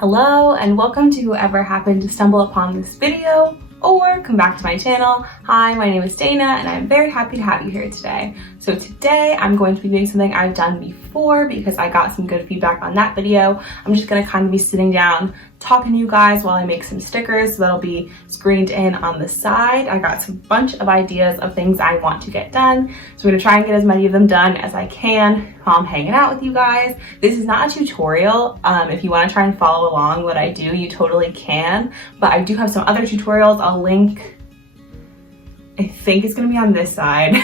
Hello and welcome to whoever happened to stumble upon this video or come back to my channel. Hi, my name is Dana and I'm very happy to have you here today. So today I'm going to be doing something I've done before because I got some good feedback on that video. I'm just going to kind of be sitting down talking to you guys while I make some stickers, so that'll be screened in on the side. I got some bunch of ideas of things I want to get done, so I'm going to try and get as many of them done as I can while I'm hanging out with you guys. This is not a tutorial. If you want to try and follow along what I do, you totally can, but I do have some other tutorials. I'll link, I think it's going to be on this side,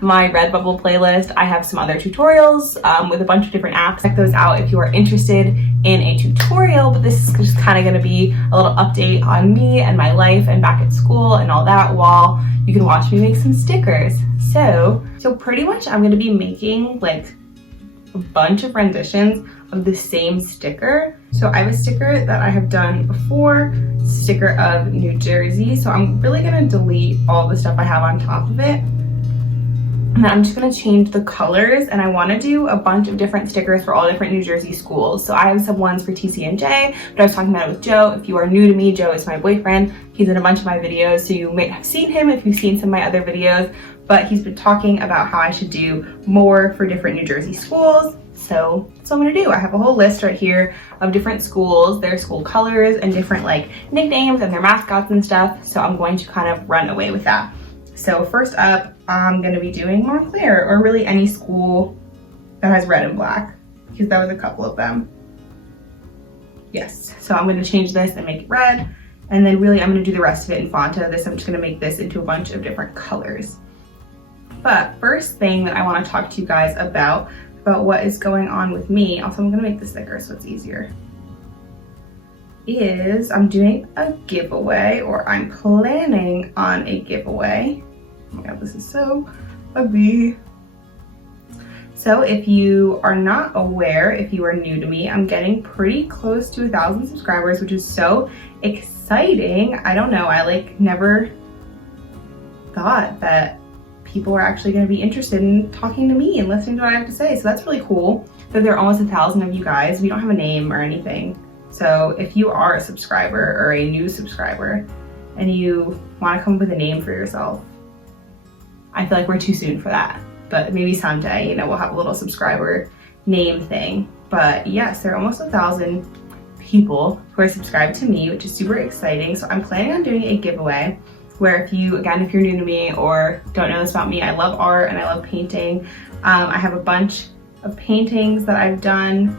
my Redbubble playlist. I have some other tutorials with a bunch of different apps. Check those out if you are interested in a tutorial, but this is just kind of going to be a little update on me and my life and back at school and all that while you can watch me make some stickers. So pretty much I'm going to be making like a bunch of renditions of the same sticker. So I have a sticker that I have done before, sticker of New Jersey. So I'm really gonna delete all the stuff I have on top of it. And then I'm just gonna change the colors, and I wanna do a bunch of different stickers for all different New Jersey schools. So I have some ones for TCNJ, but I was talking about it with Joe. If you are new to me, Joe is my boyfriend. He's in a bunch of my videos, so you may have seen him if you've seen some of my other videos, but he's been talking about how I should do more for different New Jersey schools. So that's what I'm gonna do. I have a whole list right here of different schools, their school colors, and different like nicknames and their mascots and stuff. So I'm going to kind of run away with that. So first up, I'm gonna be doing Montclair, or really any school that has red and black, because that was a couple of them. Yes, so I'm gonna change this and make it red. And then really I'm gonna do the rest of it in Fanta. I'm just gonna make this into a bunch of different colors. But first thing that I wanna talk to you guys about what is going on with me, also I'm gonna make this thicker so it's easier, is I'm doing a giveaway, or I'm planning on a giveaway. Oh my god, this is so ugly. So if you are not aware, if you are new to me, I'm getting pretty close to 1,000 subscribers, which is so exciting. I don't know, I like never thought that people are actually going to be interested in talking to me and listening to what I have to say. So that's really cool that there are almost 1,000 of you guys. We don't have a name or anything. So if you are a subscriber or a new subscriber and you want to come up with a name for yourself, I feel like we're too soon for that. But maybe someday, you know, we'll have a little subscriber name thing. But yes, there are almost 1,000 people who are subscribed to me, which is super exciting. So I'm planning on doing a giveaway where if you're new to me or don't know this about me, I love art and I love painting. I have a bunch of paintings that I've done.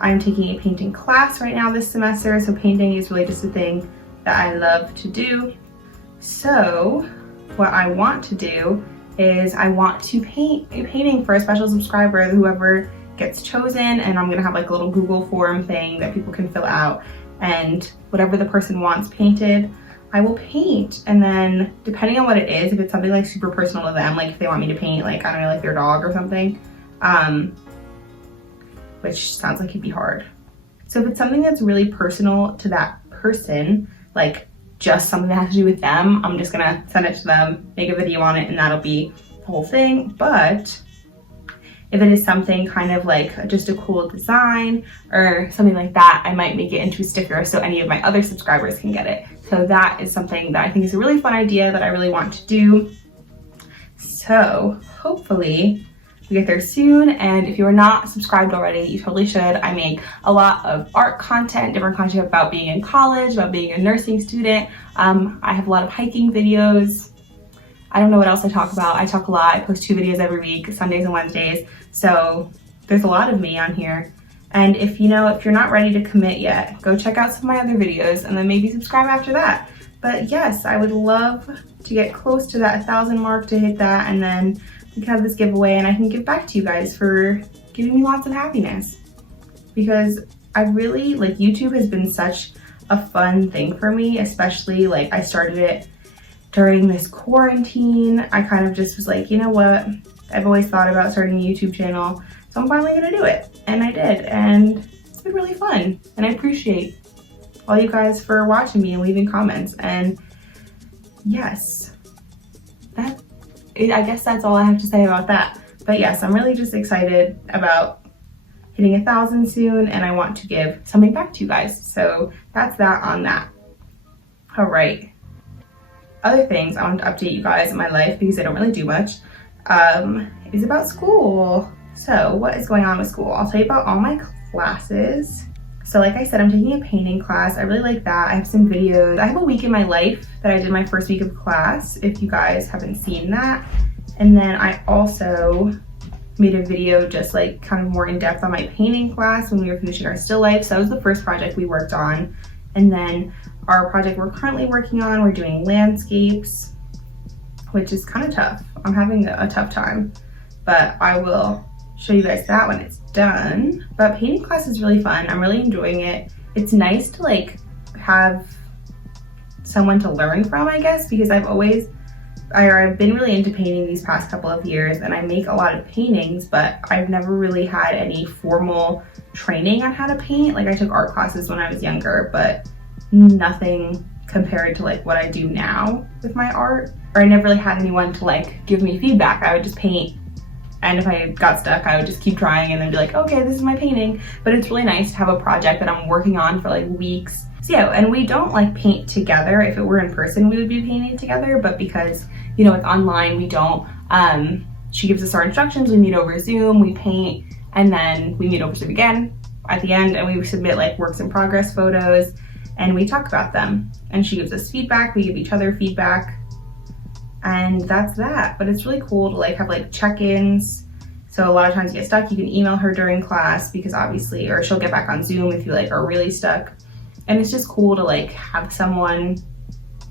I'm taking a painting class right now this semester, so painting is really just a thing that I love to do. So what I want to do is I want to paint a painting for a special subscriber, whoever gets chosen, and I'm gonna have like a little Google form thing that people can fill out, and whatever the person wants painted, I will paint. And then depending on what it is, if it's something like super personal to them, like if they want me to paint like, I don't know, like their dog or something, which sounds like it'd be hard. So if it's something that's really personal to that person, like just something that has to do with them, I'm just gonna send it to them, make a video on it, and that'll be the whole thing. But if it is something kind of like just a cool design or something like that, I might make it into a sticker so any of my other subscribers can get it. So that is something that I think is a really fun idea that I really want to do. So hopefully we get there soon. And if you are not subscribed already, you totally should. I make a lot of art content, different content about being in college, about being a nursing student. I have a lot of hiking videos. I don't know what else I talk about. I talk a lot. I post 2 videos every week, Sundays and Wednesdays. So there's a lot of me on here. And if you're not ready to commit yet, go check out some of my other videos and then maybe subscribe after that. But yes, I would love to get close to that 1,000 mark, to hit that, and then we can have this giveaway and I can give back to you guys for giving me lots of happiness. Because I really, like, YouTube has been such a fun thing for me, especially like I started it during this quarantine. I kind of just was like, you know what? I've always thought about starting a YouTube channel, so I'm finally gonna do it. And I did, and it's been really fun. And I appreciate all you guys for watching me and leaving comments. And yes, I guess that's all I have to say about that. But yes, I'm really just excited about hitting 1,000 soon, and I want to give something back to you guys. So that's that on that. All right. Other things I want to update you guys in my life, because I don't really do much, is about school. So what is going on with school? I'll tell you about all my classes. So like I said, I'm taking a painting class. I really like that. I have some videos. I have a week in my life that I did my first week of class, if you guys haven't seen that. And then I also made a video just like kind of more in depth on my painting class when we were finishing our still life. So that was the first project we worked on. And then our project we're currently working on, we're doing landscapes, which is kind of tough. I'm having a tough time, but I will show you guys that when it's done. But painting class is really fun. I'm really enjoying it. It's nice to like have someone to learn from, I guess, because I've been really into painting these past couple of years, and I make a lot of paintings, but I've never really had any formal training on how to paint. Like I took art classes when I was younger, but nothing compared to like what I do now with my art. Or I never really had anyone to like give me feedback. I would just paint, and if I got stuck, I would just keep trying and then be like, okay, this is my painting. But it's really nice to have a project that I'm working on for like weeks. So yeah, and we don't like paint together. If it were in person, we would be painting together, but because, you know, it's online, we don't. She gives us our instructions, we meet over Zoom, we paint, and then we meet over Zoom again at the end, and we submit like works in progress photos, and we talk about them. And she gives us feedback, we give each other feedback, and that's that. But it's really cool to like have like check-ins. So a lot of times you get stuck, you can email her during class, because obviously, or she'll get back on Zoom if you like are really stuck. And it's just cool to like have someone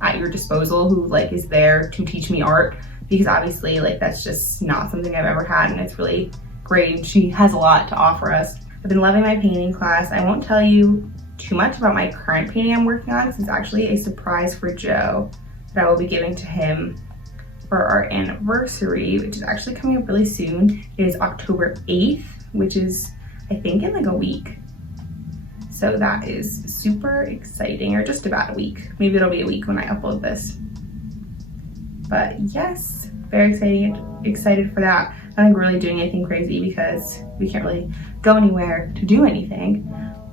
at your disposal who like is there to teach me art, because obviously like that's just not something I've ever had, and it's really great. She has a lot to offer us. I've been loving my painting class. I won't tell you too much about my current painting I'm working on, because it's actually a surprise for Joe that I will be giving to him for our anniversary, which is actually coming up really soon. It is October 8th, which is I think in like a week. So that is super exciting, or just about a week. Maybe it'll be a week when I upload this. But yes, very excited for that. I don't think we're really doing anything crazy because we can't really go anywhere to do anything,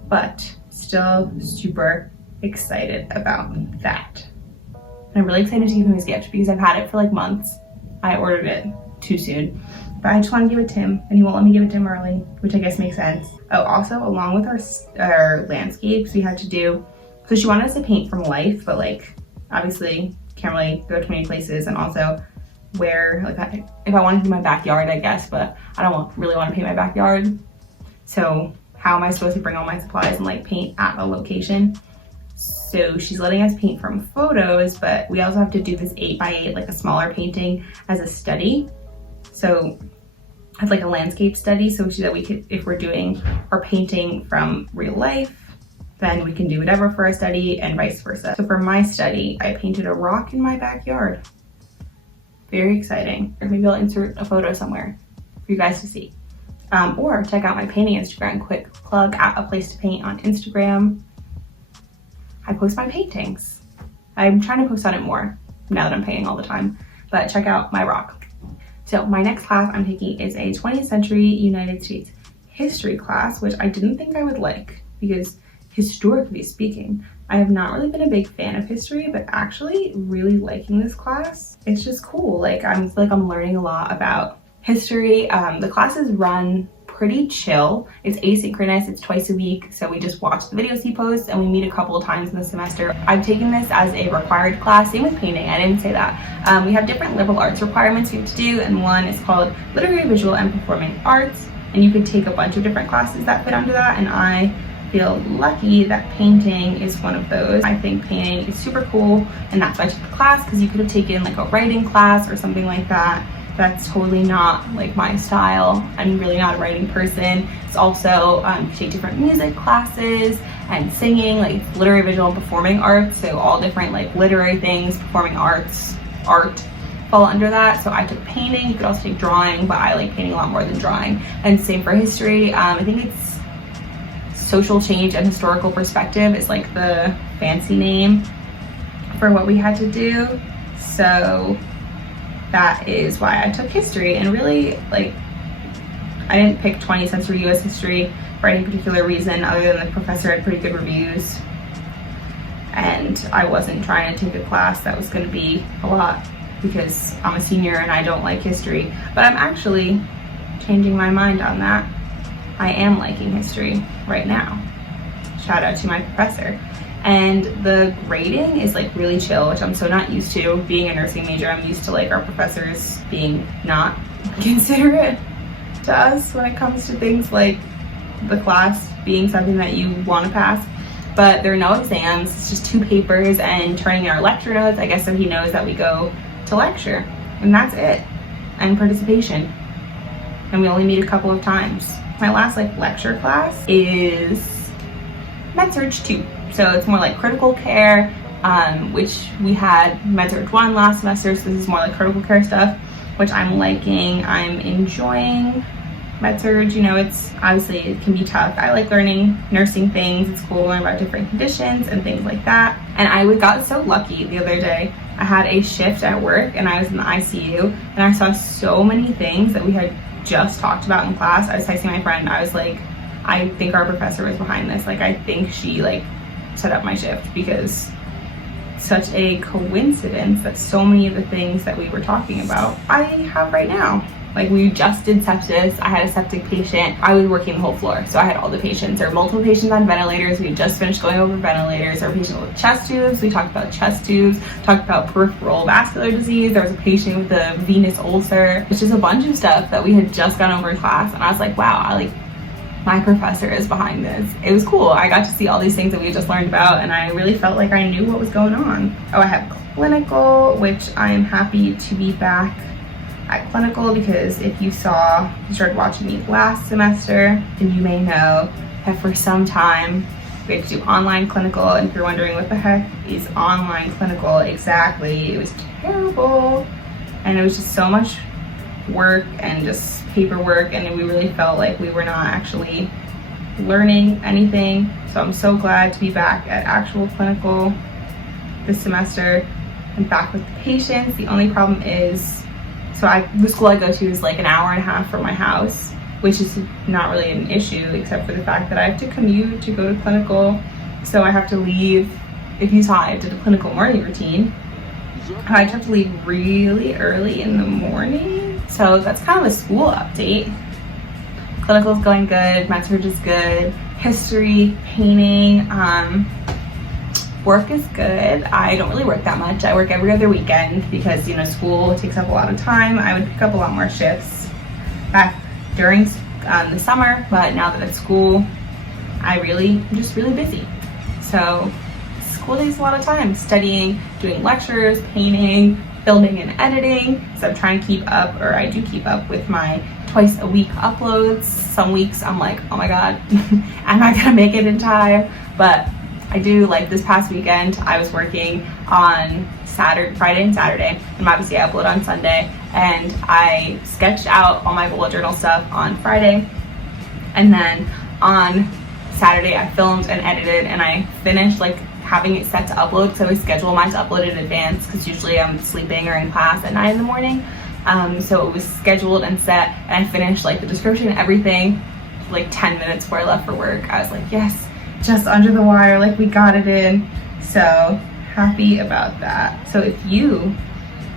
but still super excited about that. And I'm really excited to give him his gift because I've had it for like months. I ordered it too soon, but I just want to give it to him, and he won't let me give it to him early, which I guess makes sense. Oh, also along with our landscapes, we had to do, so she wanted us to paint from life, but like obviously can't really go to many places, and also where, like if I wanted to do my backyard, I guess, but I don't really want to paint my backyard. So how am I supposed to bring all my supplies and like paint at a location? So she's letting us paint from photos, but we also have to do this 8x8, like a smaller painting as a study. So it's like a landscape study, so that we could, if we're doing our painting from real life, then we can do whatever for our study and vice versa. So for my study, I painted a rock in my backyard. Very exciting. Or maybe I'll insert a photo somewhere for you guys to see. Or check out my painting Instagram. Quick plug at A Place to Paint on Instagram. I post my paintings. I'm trying to post on it more now that I'm painting all the time, but check out my rock. So my next class I'm taking is a 20th century United States history class, which I didn't think I would like, because historically speaking, I have not really been a big fan of history, but actually really liking this class. It's just cool. Like I'm learning a lot about history. The classes run pretty chill. It's asynchronous, it's twice a week, so we just watch the videos he posts, and we meet a couple of times in the semester. I've taken this as a required class, same with painting, I didn't say that. We have different liberal arts requirements you have to do, and one is called Literary, Visual, and Performing Arts, and you could take a bunch of different classes that fit under that, and I feel lucky that painting is one of those. I think painting is super cool, and that's why I took the class, because you could have taken like a writing class or something like that. That's totally not like my style. I'm really not a writing person. It's also, you take different music classes and singing, like literary, visual, and performing arts. So all different like literary things, performing arts, art fall under that. So I took painting. You could also take drawing, but I like painting a lot more than drawing. And same for history. I think it's social change and historical perspective is like the fancy name for what we had to do. So that is why I took history, and really like I didn't pick 20th century US history for any particular reason other than the professor had pretty good reviews, and I wasn't trying to take a class that was going to be a lot because I'm a senior and I don't like history. But I'm actually changing my mind on that. I am liking history right now. Shout out to my professor. And the grading is like really chill, which I'm so not used to. Being a nursing major, I'm used to like our professors being not considerate to us when it comes to things like the class being something that you want to pass. But there are no exams, it's just 2 papers and turning in our lecture notes, I guess, so he knows that we go to lecture. And that's it. And participation. And we only meet a couple of times. My last like lecture class is Med-Surg 2. So it's more like critical care, which we had Med-Surg 1 last semester, so this is more like critical care stuff, which I'm liking. I'm enjoying Med-Surg. You know, it's obviously, it can be tough. I like learning nursing things. It's cool to learn about different conditions and things like that. And I got so lucky the other day. I had a shift at work and I was in the ICU and I saw so many things that we had just talked about in class. I was texting my friend, I was like, I think our professor was behind this. Like, I think she like set up my shift, because such a coincidence that so many of the things that we were talking about I have right now. Like, we just did sepsis. I had a septic patient. I was working the whole floor, so I had all the patients. There were multiple patients on ventilators. We had just finished going over ventilators. There were patients with chest tubes. We talked about chest tubes, talked about peripheral vascular disease. There was a patient with a venous ulcer. It's just a bunch of stuff that we had just gone over in class, and I was like, wow, my professor is behind this. It was cool. I got to see all these things that we just learned about, and I really felt like I knew what was going on. Oh, I have clinical, which I'm happy to be back at clinical, because if you started watching me last semester, then you may know that for some time we had to do online clinical, and if you're wondering what the heck is online clinical exactly, it was terrible, and it was just so much work and just paperwork, and we really felt like we were not actually learning anything. So I'm so glad to be back at actual clinical this semester and back with the patients. The only problem is, the school I go to is like an hour and a half from my house, which is not really an issue except for the fact that I have to commute to go to clinical. So I have to leave. If you saw, I did a clinical morning routine. I have to leave really early in the morning. So that's kind of a school update. Clinical is going good, Med-Surg is good, history, painting, work is good. I don't really work that much. I work every other weekend because, you know, school takes up a lot of time. I would pick up a lot more shifts back during the summer, but now that it's school, I'm just really busy. So school takes a lot of time studying, doing lectures, painting, filming and editing. So I'm trying to keep up, or I do keep up with my twice a week uploads. Some weeks I'm like, oh my God, I'm not gonna make it in time, but I do. Like this past weekend, I was working on Friday and Saturday, and obviously I upload on Sunday, and I sketched out all my bullet journal stuff on Friday, and then on Saturday I filmed and edited, and I finished like having it set to upload, because I always schedule mine to upload in advance because usually I'm sleeping or in class at 9 in the morning. So it was scheduled and set, and I finished like the description and everything like 10 minutes before I left for work. I was like, yes, just under the wire, like we got it in. So happy about that. So if you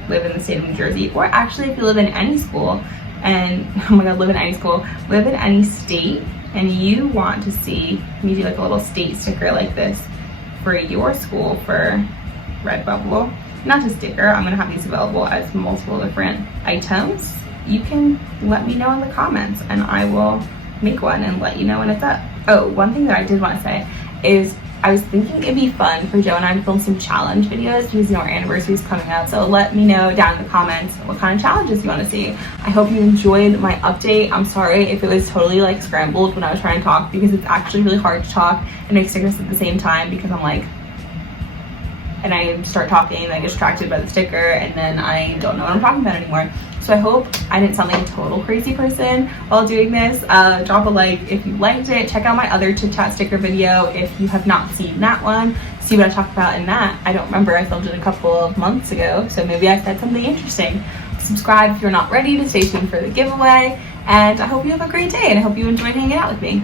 live in the state of New Jersey, or actually if you live in any school, and oh my God, live in any state, and you want to see me do like a little state sticker like this for your school for Redbubble, not just sticker, I'm gonna have these available as multiple different items, you can let me know in the comments and I will make one and let you know when it's up. Oh, one thing that I did want to say is I was thinking it'd be fun for Joe and I to film some challenge videos because, you know, our anniversary is coming up. So let me know down in the comments what kind of challenges you want to see. I hope you enjoyed my update. I'm sorry if it was totally like scrambled when I was trying to talk, because it's actually really hard to talk and make stickers at the same time, because I'm like, and I start talking and I get distracted by the sticker and then I don't know what I'm talking about anymore. So I hope I didn't sound like a total crazy person while doing this. Drop a like if you liked it. Check out my other chit chat sticker video if you have not seen that one. See what I talked about in that. I don't remember, I filmed it a couple of months ago, so maybe I said something interesting. Subscribe if you're not ready to stay tuned for the giveaway. and I hope you have a great day, and I hope you enjoyed hanging out with me.